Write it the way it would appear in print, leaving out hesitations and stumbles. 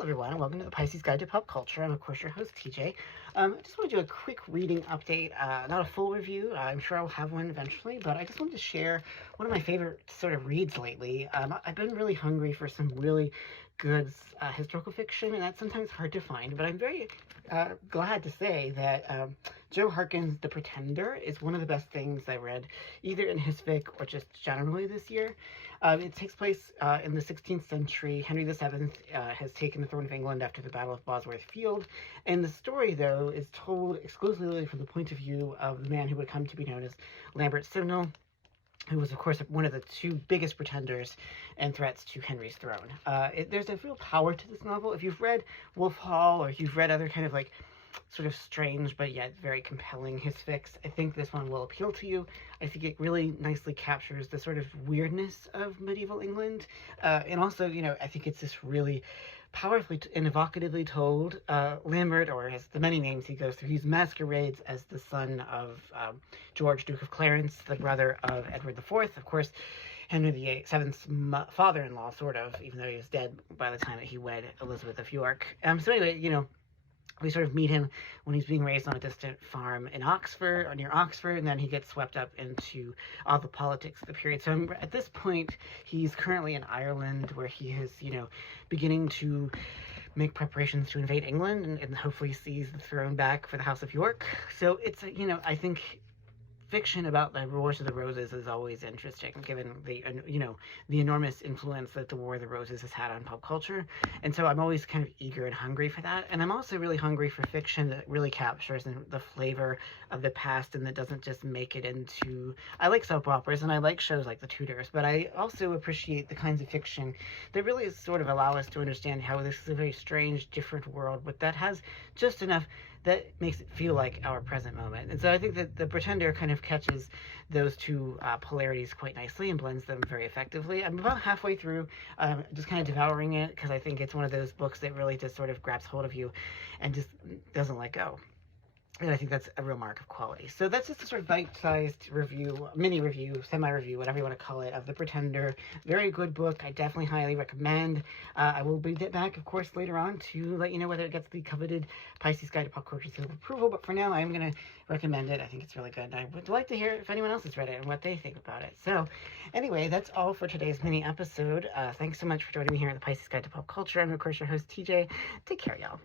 Hello everyone, and welcome to the Pisces Guide to Pop Culture. I'm of course your host TJ. I just want to do a quick reading update, not a full review. I'm sure I'll have one eventually, but I just wanted to share one of my favorite sort of reads lately. I've been really hungry for some really good historical fiction, and that's sometimes hard to find, but I'm very glad to say that Joe Harkin's The Pretender is one of the best things I read, either in his fic or just generally this year. It takes place in the 16th century. Henry VII has taken the throne of England after the Battle of Bosworth Field, and the story, though, is told exclusively from the point of view of the man who would come to be known as Lambert Simnel, who was, of course, one of the two biggest pretenders and threats to Henry's throne. There's a real power to this novel. If you've read Wolf Hall, or if you've read other kind of like sort of strange but yet very compelling his fics, I think this one will appeal to you. I think it really nicely captures the sort of weirdness of medieval England, and also, you know, I think it's this really powerfully and evocatively told. Lambert, or as the many names he goes through, he masquerades as the son of George, Duke of Clarence, the brother of Edward IV, of course, Henry VII's father-in-law, sort of, even though he was dead by the time that he wed Elizabeth of York. So anyway, you know, we sort of meet him when he's being raised on a distant farm in Oxford, or near Oxford, and then he gets swept up into all the politics of the period. So at this point, he's currently in Ireland, where he is, you know, beginning to make preparations to invade England, and hopefully seize the throne back for the House of York. So it's, you know, I think fiction about the Wars of the Roses is always interesting, given the, you know, the enormous influence that the War of the Roses has had on pop culture. And so I'm always kind of eager and hungry for that. And I'm also really hungry for fiction that really captures the flavor of the past, and that doesn't just make it into... I like soap operas and I like shows like the Tudors, but I also appreciate the kinds of fiction that really sort of allow us to understand how this is a very strange, different world, but that has just enough that makes it feel like our present moment. And so I think that The Pretender kind of catches those two polarities quite nicely and blends them very effectively. I'm about halfway through, just kind of devouring it, because I think it's one of those books that really just sort of grabs hold of you and just doesn't let go. And I think that's a real mark of quality. So that's just a sort of bite-sized review, mini-review, semi-review, whatever you want to call it, of The Pretender. Very good book. I definitely highly recommend. I will be back, of course, later on to let you know whether it gets the coveted Pisces Guide to Pop Culture seal of approval. But for now, I am going to recommend it. I think it's really good. And I would like to hear if anyone else has read it and what they think about it. So anyway, that's all for today's mini episode. Thanks so much for joining me here at the Pisces Guide to Pop Culture. I'm, of course, your host, TJ. Take care, y'all.